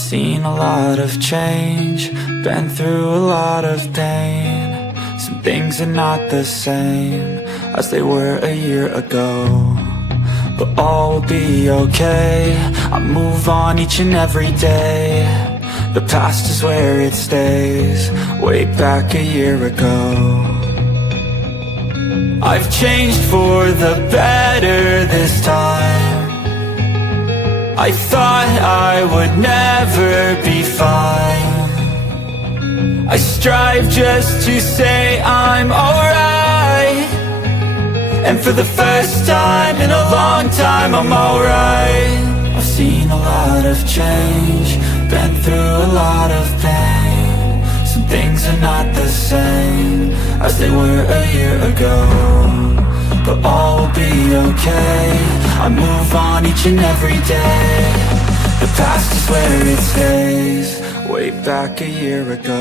Seen a lot of change, been through a lot of pain. Some things are not the same as they were a year ago, but all will be okay. I move on each and every day. The past is where it stays, way back a year ago. I've changed for the better this time. I thought I would never be fine. I strive just to say I'm alright, and for the first time in a long time I'm alright. I've seen a lot of change, been through a lot of pain. Some things are not the same as they were a year ago, but all will be okay. I move on each and every day. The past is where it stays, way back a year ago.